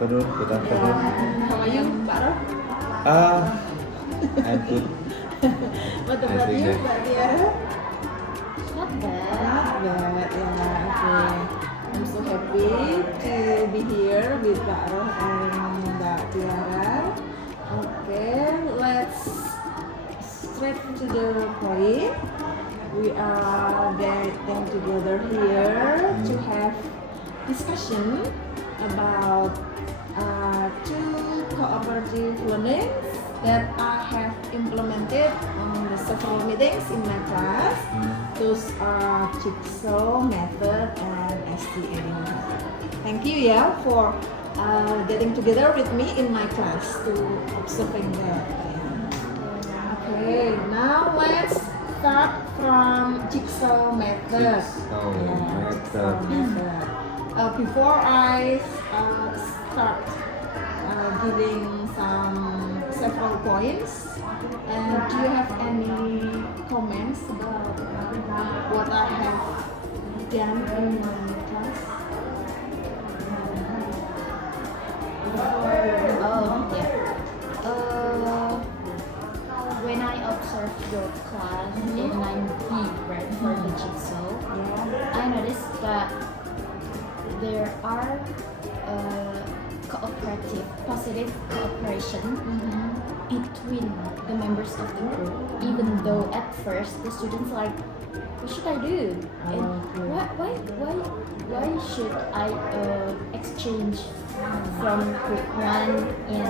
afternoon. Good afternoon. How are you, Pak Roh? I'm good. What I about think you, that- Mbak Tiara? Not bad. Not bad, yeah, okay. I'm so happy to be here with Pak Roh and Mbak Tiara. Okay, let's straight to the point. We are getting together here to have discussion about two cooperative learnings that I have implemented on the several meetings in my class. Those are Jigsaw method and STA method. Thank you, yeah, for getting together with me in my class to observing that. Okay, now let's start from Jigsaw method. Jigsaw Yeah, method. Jigsaw method. Before I start giving some several points, do you have any comments about what I have done in my class? Oh, yeah. When I observed your class in 9B, right, for the jigsaw, Yeah. I noticed that there are cooperative, positive cooperation between the members of the group, even though at first the students like, what should I do? And why should I exchange from group one in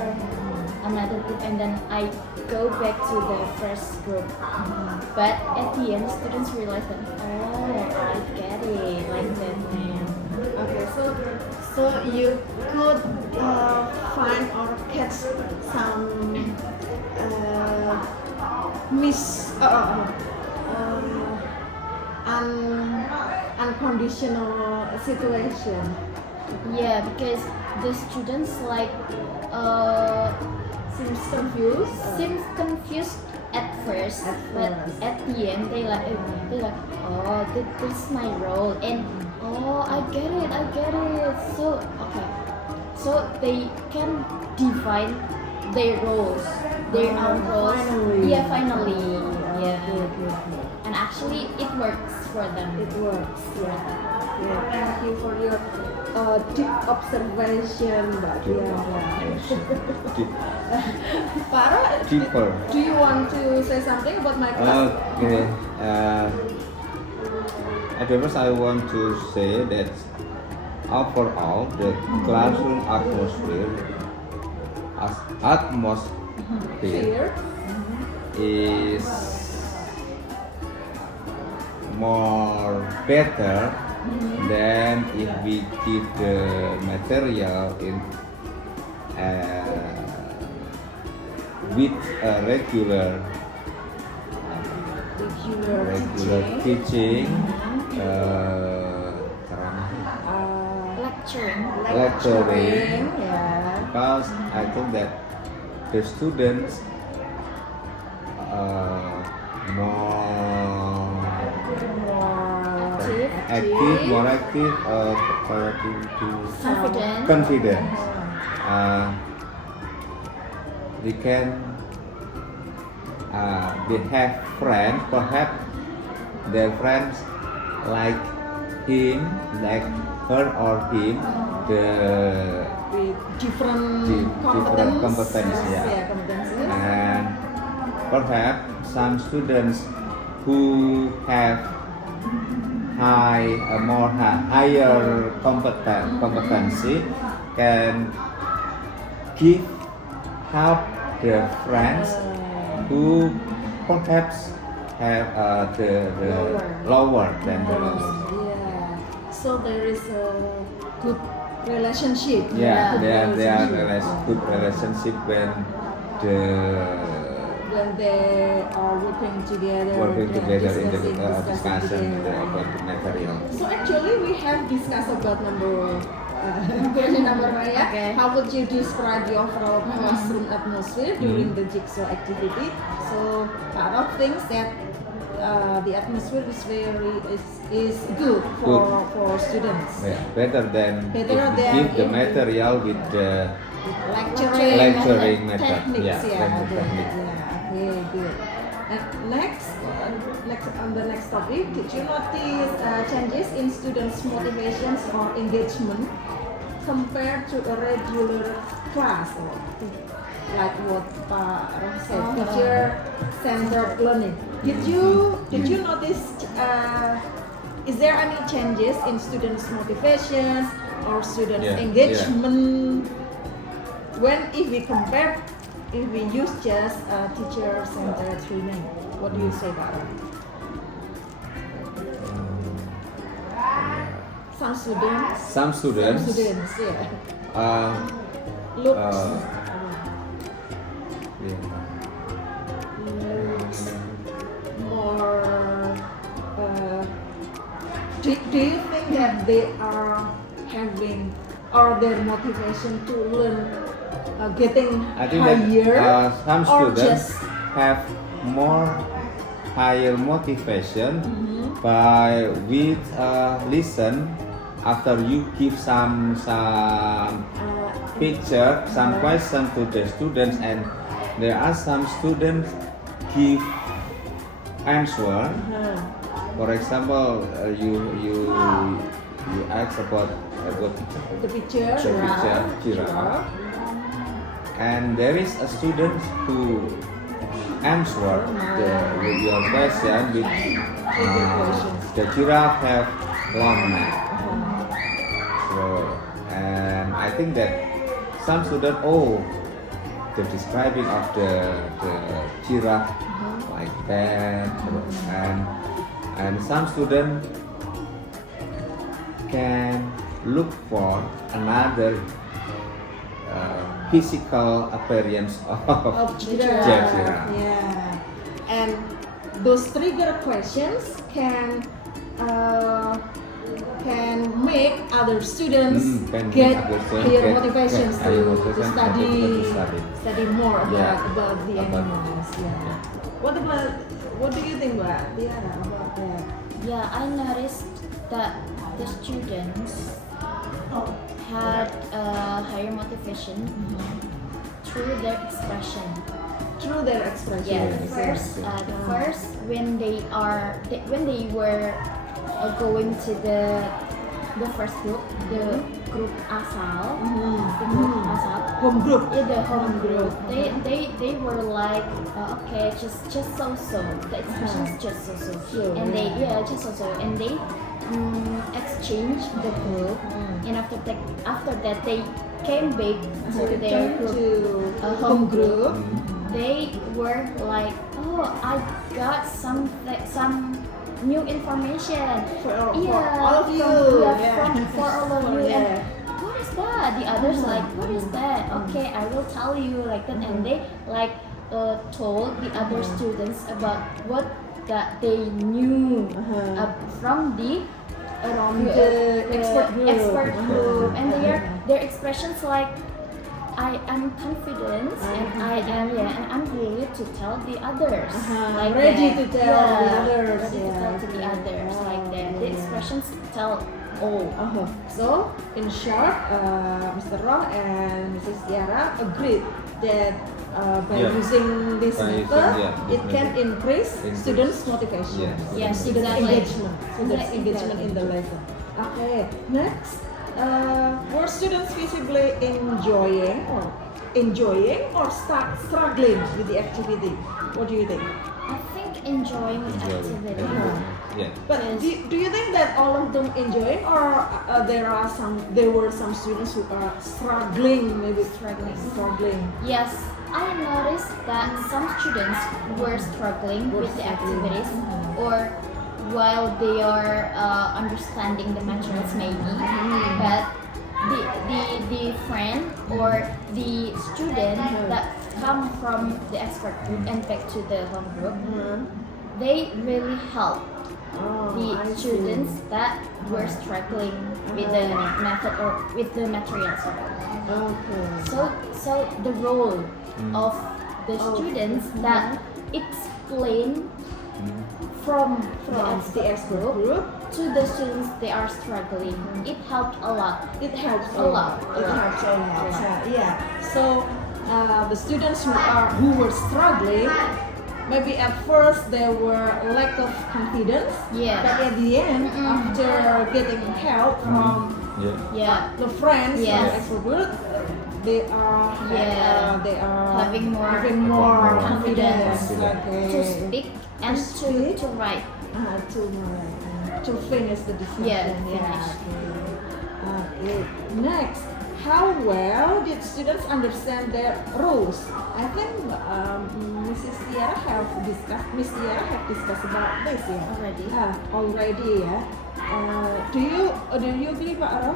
another group and then I go back to the first group? But at the end, students realize that, oh, I get it, like that. Okay, so you could find or catch some unconditional situation. Yeah, because the students like seems confused at first, but at the end they like, oh, this is my role, and oh, I get it. So okay, so they can define their roles, their own roles. Finally. Yeah, finally. Yeah, Good. and actually it works for them. It works. Yeah. Thank you for your deep observation, Mbak Tiara. Deep- Pak Roh, Deeper. do you want to say something about my class? Okay. At first, I want to say that overall, the classroom atmosphere Here. is more better than if we give the material in with a regular Regular teaching, lecturing. Yeah. because I think that the students more active, more active, confident. They can they have friends, perhaps their friends like him, like her or him, With different different competence, yeah. competences. And perhaps some students who have higher competency can give help their friends who perhaps have the lower than the Yeah. So there is a good relationship. yeah, Good they are relationship. good relationship when they are working together working and together in the discussing discussion together. about the material. So actually we have discussed about question number one, yeah. Okay. How would you describe the overall classroom atmosphere during the jigsaw activity? So Pak Rob thinks that the atmosphere is good for students. Yeah, better than Better if we than give the if- material with the Lecturing method. techniques, Yeah, learning good. technique. Yeah, okay, good. And next on the next topic, did you notice changes in students' motivations or engagement compared to a regular class? Like what Pak Roh said, teacher-centered learning. Did you notice? Is there any changes in students' motivations or students' Yeah, engagement? If we use just teacher-centered learning, what do you say about it? Some students, yeah, looks Yeah. looks more. Do you think that they are having or their motivation to learn getting I think higher that some or students just have more higher motivation Mhm. by with listen after you give some picture, some question to the students, and there are some students give answer. For example, you ask about the picture, giraffe. And there is a student who answer with your question with the giraffe have long neck. So, and I think that some student, the describing of the giraffe like that, and some student can look for another physical appearance of giraffe. giraffe. Yeah, and those trigger questions can make other students Can get make other students higher get motivations higher to motivation study, study. more Yeah. about the About- animals. Yeah. What do you think, Mbak Tiara, about that? Yeah, I noticed that the students had a higher motivation through their expression. Through their expression. Yeah, Yes. the first when they were going to the first group, the group asal, the group asal. Home group. Yeah, the home group. They were like, okay, just so. The expression is just so. Sure, And they yeah. just so. And they exchange the group. And after that they came back to their Return group. to home group. They were like, oh, I got some new information. For all of you. For all of you. Yeah. And what is that? The others like, what is that? Okay, I will tell you like that. And they like told the other students about what that they knew from the expert group. expert group. And their expressions like, I am confident and I'm ready to tell the others. Like Ready that. to tell the others. Ready to tell to the others like that. The expressions tell all. So, in short, Mr. Roh and Mrs. Tiara agreed that by Yeah. using this By using, method, yeah, it this can method. increase Increase. students' motivation. Yes. Yes, Students' exactly. engagement. Students' Exactly. engagement in the lesson. Okay, next. Were students visibly enjoying or start struggling with the activity? What do you think? I think enjoying the activity. Yeah. But Yes. do you think that all of them enjoying, or there were some students who are struggling, maybe struggling? Yes, I noticed that some students were struggling with the activities or while they are understanding the materials maybe, but the friend or the student that come from the expert group and back to the home group, they really help the I see. students that were struggling with the method or with the materials. Okay. So the role of the students that explain from the From the expert group, to the students they are struggling. It helped a lot. it helps A lot. It helps a lot. A lot. Yeah. So the students who were struggling, maybe at first there were lack of confidence. Yeah. But at the end, after getting help from Yeah. Yeah. the friends from Yes. the expert group, they are Yeah. Having more confidence. confidence. Okay. To speak and To speak. to write. To finish the discussion. Yeah, Yeah. finish. Okay. Next, how well did students understand their rules? I think Mrs. Tiara have discussed. Miss Tiara have discussed about this, yeah. Already. Already, yeah. Do you agree, Pak Aro,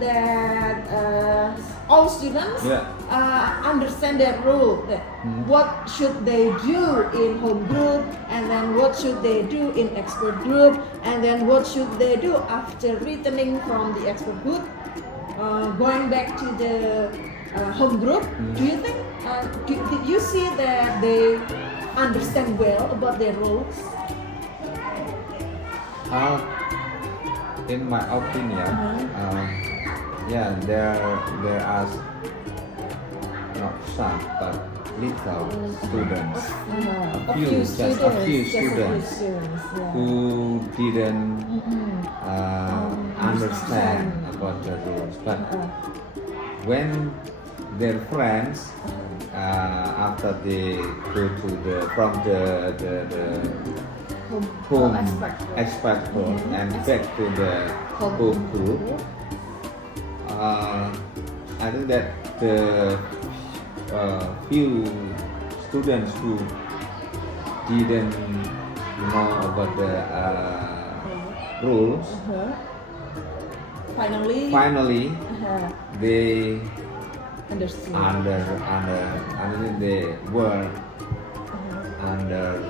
that all students Yeah. understand their rule? That what should they do in home group, and then what should they do in expert group, and then what should they do after returning from the expert group, going back to the home group? Do you think? Did you see that they understand well about their rules? In my opinion, yeah, there are not some, but little students, A few, just a few students yeah. who didn't understand about the rules. But when their friends, after they go to from the home expert group and back to the home group, I think that the few students who didn't know about the rules, finally they Understood. they were understanding.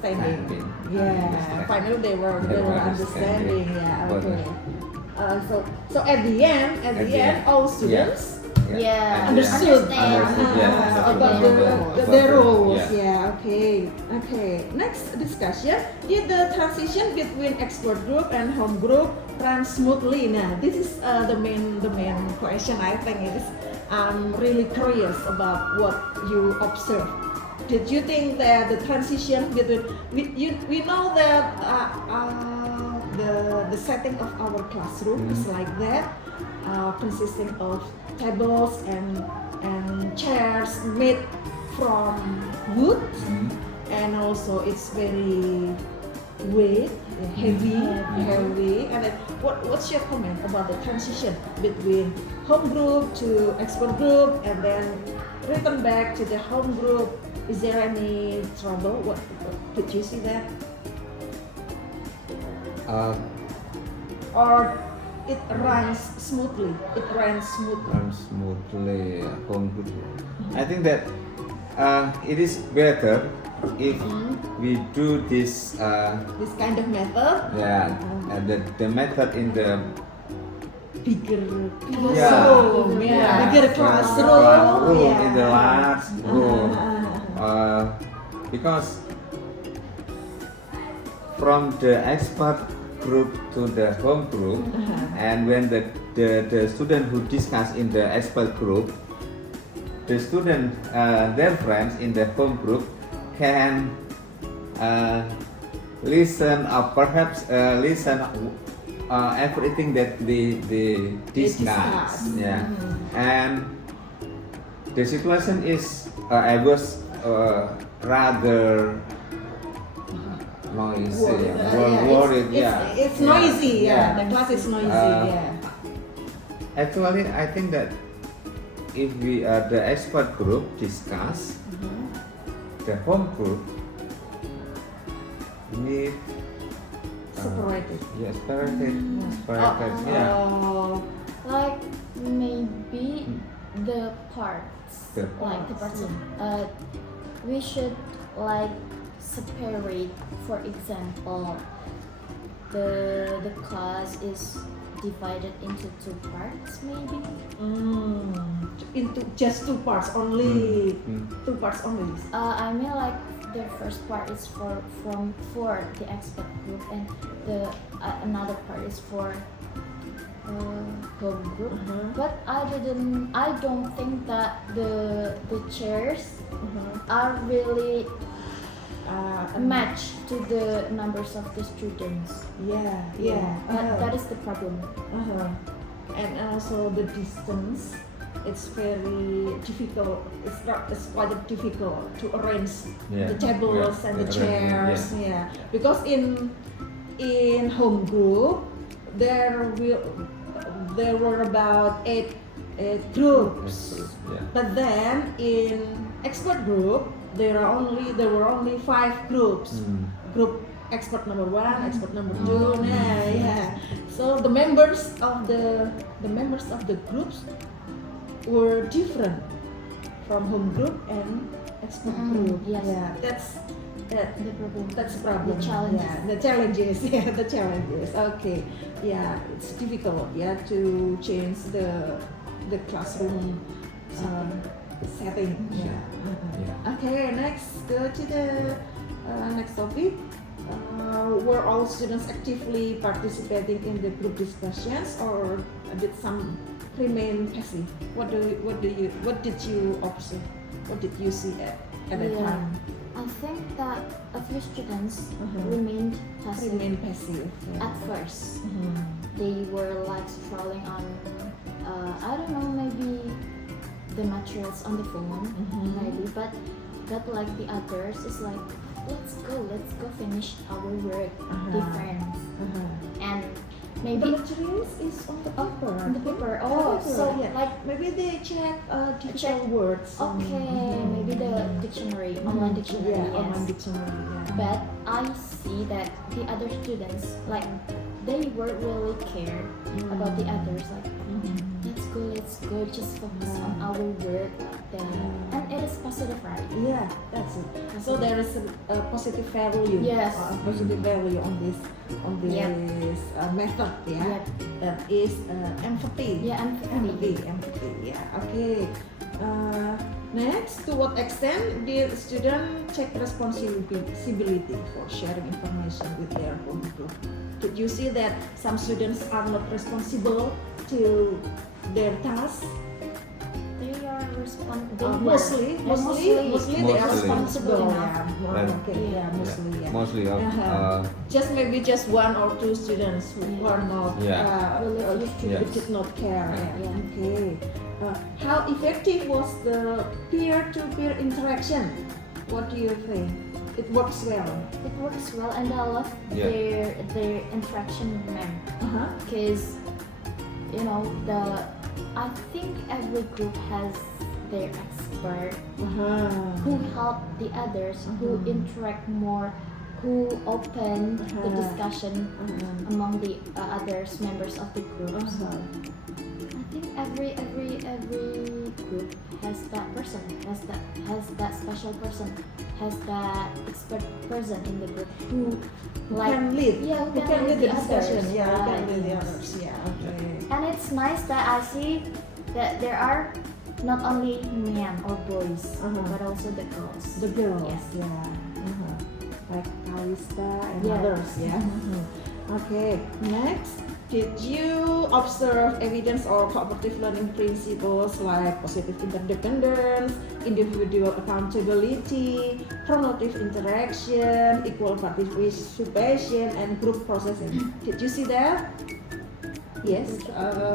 Understanding. Yeah. Finally, they were understanding. Yeah. Okay. So at the end, all students Yeah. understood Understood, about yeah. the rules. Yeah. Yeah. Okay. Next discussion: did the transition between expert group and home group run smoothly? Now, this is the main question. I think it is. I'm really curious about what you observed. Did you think that the transition between we know that the setting of our classroom is like that, consisting of tables and chairs made from wood, and also it's very weight, heavy. And then what's your comment about the transition between home group to expert group and then return back to the home group? Is there any trouble? What did you see that? Or it runs smoothly? It ran smoothly. Run smoothly home group. I think that it is better if we do this. This kind of method, Yeah, the method in the bigger Yeah. classroom, bigger classroom, yeah. in the large room, because from the expert group to the home group, and when the student who discuss in the expert group, the student their friends in the home group can listen or perhaps listen everything that they discuss. Yeah, and the situation is I was rather noisy, worried. It's noisy. Yeah, the class is noisy. Yeah. Actually, I think that if we the expert group discuss, the home group need Separated. yes, separated. Yeah. Like maybe the parts. The Like the parts. We should like separate. For example, the class is divided into 2 parts, maybe. Into just 2 parts only. 2 parts only. I mean like the first part is for the expert group, and the another part is for home group. But I don't think that the chairs are really match to the numbers of the students. Yeah. That is the problem. And also the distance, it's very difficult. It's quite difficult to arrange the tables and the chairs. Yeah, because in home group there were about eight groups, but then in expert group there were only 5 groups. Group expert number 1, expert number 2. Yeah. So the members of the groups were different from home group and expert group. Yes. Yeah, that's The problem. that's the problem. The challenges. Yeah, the challenges. Yeah, the challenges. Okay. Yeah, it's difficult. Yeah, to change the classroom setting. Yeah. Okay. Next, go to the next topic. Were all students actively participating in the group discussions, or did some remain passive? What did you observe? What did you see at that time? I think that a few students remained passive Yeah. at first. They were like scrolling on, I don't know, maybe the materials on the phone, maybe. But like the others, is like, let's go finish our work, different, and maybe The materials is on the paper. on the paper. So So like maybe they check difficult check- words. okay, maybe the dictionary, online dictionary. Yeah, Yes. online dictionary. Yeah. But I see that the other students, like, they were really care about the others. Like, let's go, just focus on our work. And it is positive, right? Yeah, that's it. So there is a positive value. Yes. A positive value on this Yep. method. Yeah. Yep. That is empathy. Yeah, Empathy. Yeah. Okay. Next, to what extent did student take responsibility for sharing information with their home group? Did you see that some students are not responsible to their tasks? They are Mostly they are Mostly. responsible. enough. Yeah. Right. Okay. Yeah. Mostly. Yeah. Mostly of Just maybe just 1 or 2 students who are not Really few who students. did not care. Yeah. Okay. How effective was the peer-to-peer interaction? What do you think? It works well. It works well, and I love Yeah. their interaction, ma'am. Uh-huh. Because I think every group has their expert who help the others, who interact more, who open the discussion among the others members of the groups. I think every group has that person, has that special person, has that expert person in the group who Can lead. Yeah, Who can lead the discussion? others. Yeah, who can Right. lead the others. Yeah. Okay. And it's nice that I see that there are not only men or boys, but also the girls. The girls. Yes. Yeah. Like Kalista and Yeah. others. Yeah. Okay. Next. Did you observe evidence or cooperative learning principles like positive interdependence, individual accountability, promotive interaction, equal participation, and group processing? Did you see that? Yes,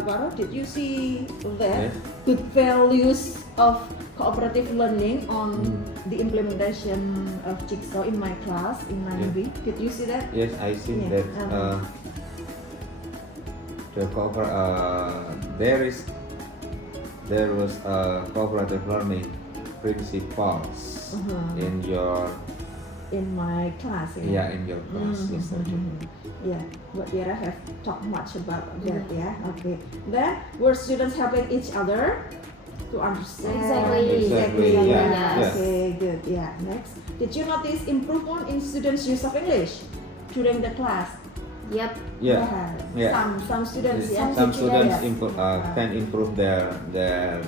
Baro, did you see that? Yes. Good values of cooperative learning on the implementation of Jigsaw in my class in 9B. Did you see that? Yes, I think Yeah. that there was cooperative learning principles in your In my class. in your class yesterday. Yeah, but Yara have talked much about that. Yeah. Okay. Then were students helping each other to understand? Exactly. Yeah. Yes. Okay. Good. Yeah. Next, did you notice improvement in students' use of English during the class? Yep. Yeah. Some students. Yeah. Some students Yes. can improve their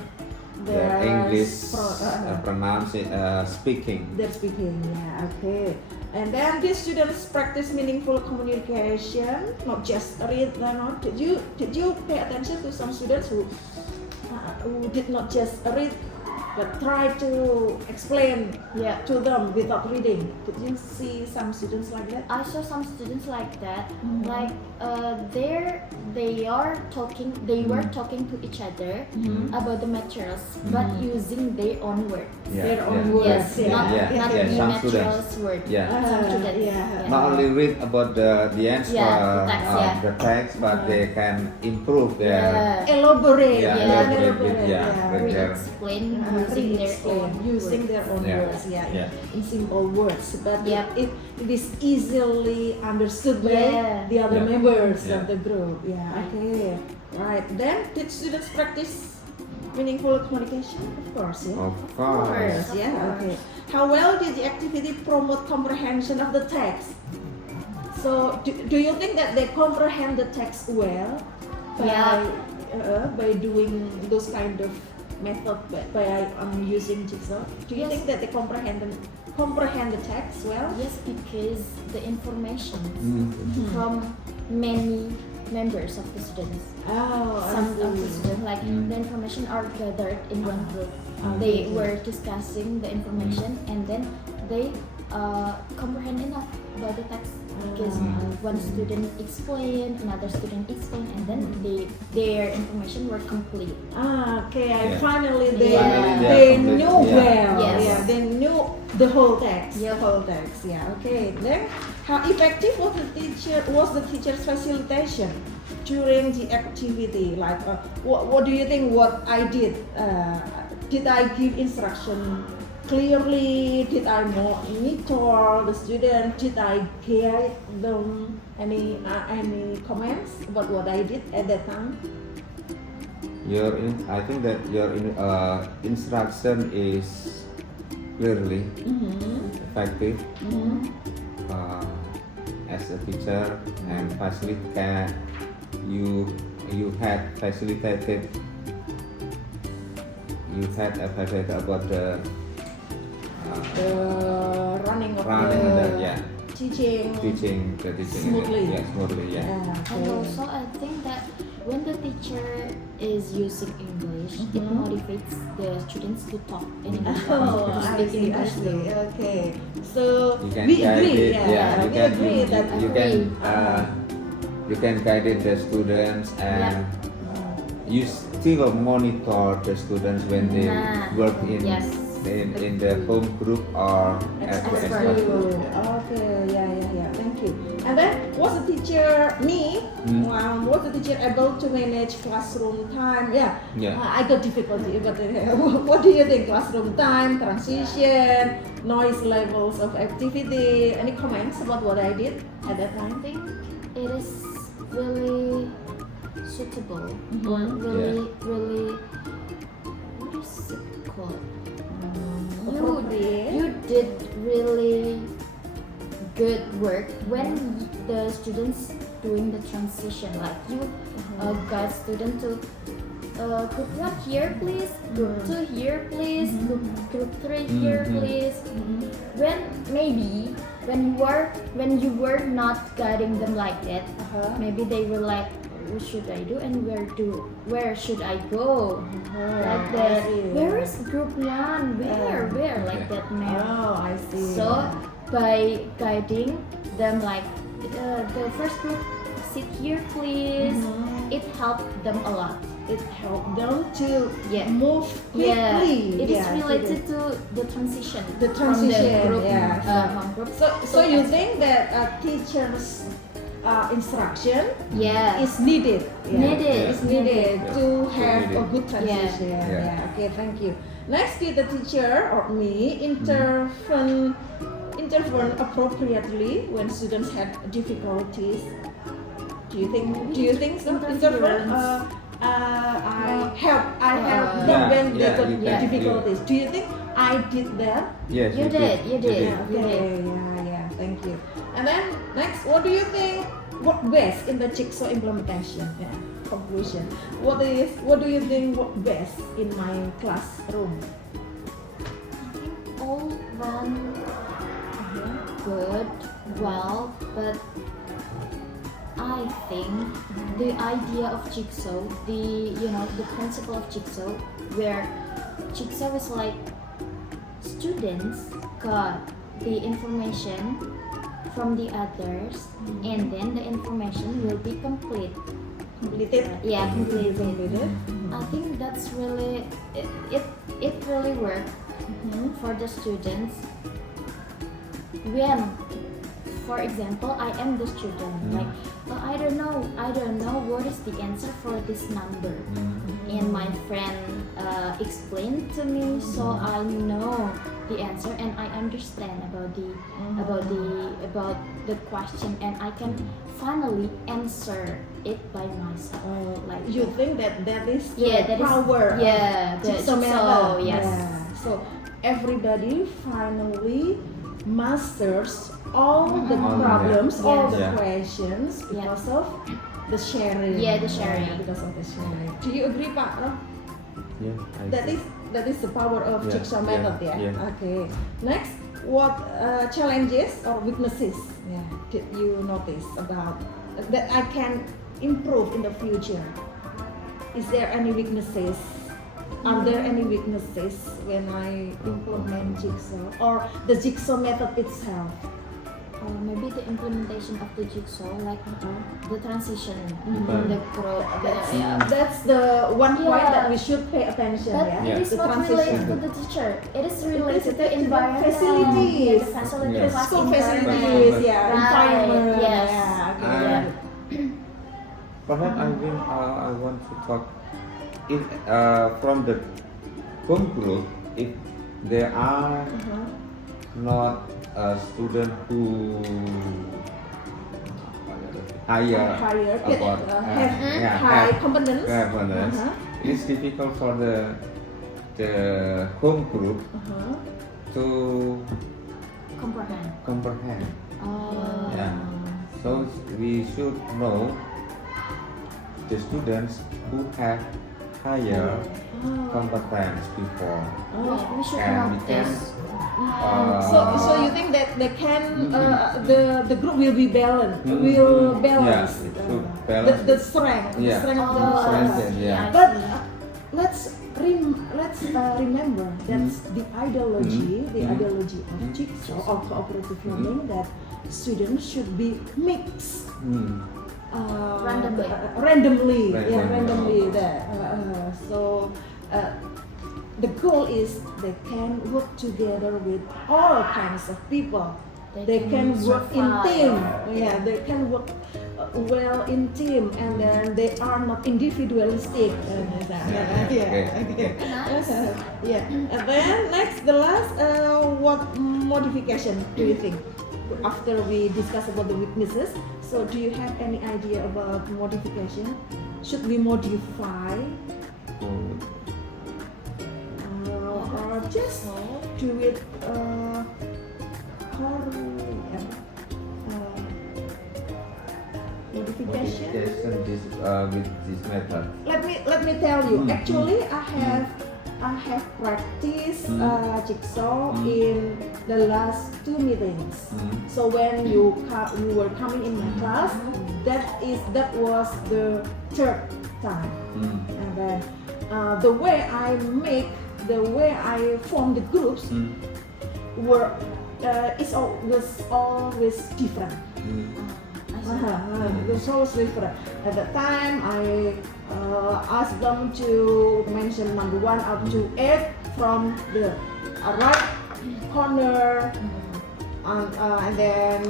their English speaking. They're speaking, yeah, okay. And then these students practice meaningful communication, not just read the note. Did you pay attention to some students who did not just read but try to explain Yeah. to them without reading? Did you see some students like that? I saw some students like that. Mhm. Like they were talking to each other Mhm. about the materials, but Mhm. using their own word. Their own yeah. words, Yes, not Yeah, not yeah, the some materials word. Yeah. Some students. Yeah. Not only read about the answer Yeah, the text, of yeah. the text, but they can improve their Yeah. Elaborate, Yeah, elaborate with- yeah, with their- Re-explain Uh, using their re-explain, own using words. their own Yeah. words, yeah, Yeah. in simple words, but Yep. it is easily understood by Yeah. the other Yeah. members Yeah. of the group. Yeah, Right. okay, right. Then did students practice meaningful communication? Of course, yeah. Of course. Of Yeah, course. okay. How well did the activity promote comprehension of the text? So, do you think that they comprehend the text well by doing those kind of method by using jigsaw? Do you Yes. think that they comprehend the text well? Yes, because the information Mm. from many members of the students. Oh, Some of the students, like Mm. the information are gathered in one group. Okay. They were discussing the information and then they comprehend enough about the text because one student explained, another student explained, and then their information were complete. Okay, Yeah. finally they Finally they are they complete. knew Yeah. well. Yes. Yeah, they knew the whole text. Yep. The whole text. Yeah. Okay. Then, how effective was the teacher's facilitation during the activity? Like, what do you think? What I did? Did I give instruction clearly? Did I monitor the student? Did I guide them? Any comments about what I did at that time? I think that your instruction is clearly effective as a teacher and you had facilitated about the Running of running the and the teaching. teaching Smoothly. smoothly And also, I think that when the teacher is using English, it motivates the students to talk in English. Oh, to I speak see, I English. see. Okay. So You can we guide agree. it, Yeah, we agree that you can guide it the students and you still monitor the students when they Nah, work in yes. in the home group or at the Expert. extra group. Okay, yeah. Thank you. And then, was the teacher was the teacher able to manage classroom time? Yeah. Yeah. I got difficulty, but what do you think? Classroom time, transition, noise levels of activity. Any comments about what I did at that I time? think it is really suitable or really what is it called? Appropriate. You did really good work when the students doing the transition, like you guide student to group 1 here please, group 2 here please, group 3 here please. When you were not guiding them like that, maybe they were like, what should I do and where should I go? Like that. Where is group 1? Where? Like that, man. Oh, I see. So by guiding them, like the first group, sit here please. It helped them a lot. it helped them to Yeah. move Yeah, quickly. it is Yeah, related to the transition. The transition, from the group, yeah. from group. So you think that a teacher's instruction Yeah. is needed? Needed. Is needed Yeah. to have a Needed. good transition. Yeah. Yeah. Okay, thank you. Next, did the teacher or me intervene appropriately when students had difficulties? Do you think so? Intervene. I help them Yeah, when they yeah, got you can, difficulties. Do you think I did that? Yes, You did. Yeah, okay, yeah, thank you. And then next, what do you think work best in the Jigsaw implementation? Yeah. Conclusion. What do you think work best in my classroom? I think all run good, well, but I think the idea of Jigsaw, the principle of Jigsaw, where Jigsaw is like students got the information from the others, and then the information will be complete. Completed. Completed. I think that's really it really worked for the students when, for example, I am the student, like I don't know what is the answer for this number, and my friend explained to me, so I know the answer and I understand about the question, and I can finally answer it by myself. Like You think that is the that is- power yeah, of the Jigsaw Jigsaw, method. yes. Yeah. So everybody finally masters all the Mhm. problems, all the Yeah. questions because of the sharing. Yeah, the sharing. Because of the sharing. Do you agree, Pak? Roh? Yeah, I That think. is the power of Yeah, Jigsaw yeah, method, yeah. yeah. Okay. Next, what challenges or weaknesses did you notice about that I can improve in the future? Is there any weaknesses? Are there any weaknesses when I implement Jigsaw or the Jigsaw method itself? maybe the implementation of the Jigsaw, like the transition Mhm. from the group. That's the one point Yeah. that we should pay attention. But Yeah. it is The not transition. related to the teacher. It is related to the the environment. facilities. Yeah, the facility, Yeah. class School environment. facilities, yeah, Right, environment. yes. Yeah, okay. I- Perhaps I want to talk if from the home group, if there are not a student who higher Higher, about have high competence. governance, it's difficult for the home group to comprehend. Yeah. So we should know the students who have higher competence before. We should And know we can, this. So you think that they can the group will be balanced, Mhm. will Yeah, balance, it should balance the strength, Yeah. the strength. Oh, of the strengthen, I yeah. see. But let's remember that's the ideology, the Mhm. ideology of Jigsaw or cooperative learning, that students should be mixed. Randomly. Randomly, yeah, Randomly. randomly. That so the goal is they can work together with all kinds of people. They can work in survive. team. Yeah, they can work well in team, and then they are not individualistic. Okay. Yeah. And then next, the last, what modification do you think? After we discuss about the weaknesses, so do you have any idea about modification? Should we modify or just do it modification? This, with this method. Let me tell you. Mm. Actually, I have practiced Jigsaw Mm. in the last 2 meetings. Mm. So when you were coming in my class, that was the 3rd time. And then the way I form the groups were it's always different. It's always different. At that time, I asked them to mention number 1 up to 8 from the right corner, and then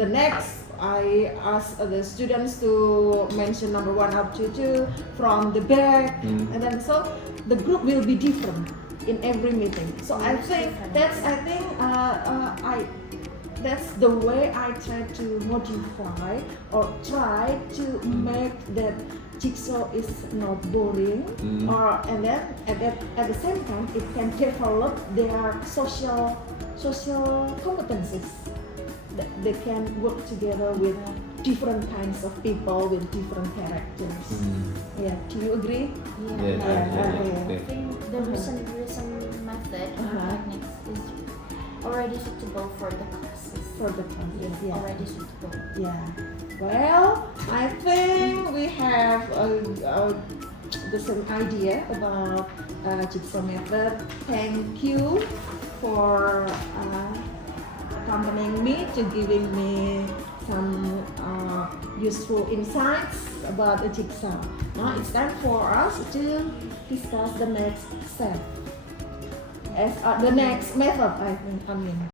the next I asked the students to mention number 1 up to 2 from the back, and then so the group will be different in every meeting. So I think that's the way I try to modify or try to make that Jigsaw is not boring, and then at the same time it can develop their social competencies. they can work together with different kinds of people with different characters. Yeah, do you agree? Yes, I think the recent method Uh-huh. techniques is already suitable for the classes. For the classes, yeah. Already suitable. Yeah. Well, I think we have the same idea about jigsaw method. Thank you for accompanying me to giving me some useful insights about the jigsaw. Now it's time for us to discuss the next step. As the next method, I mean.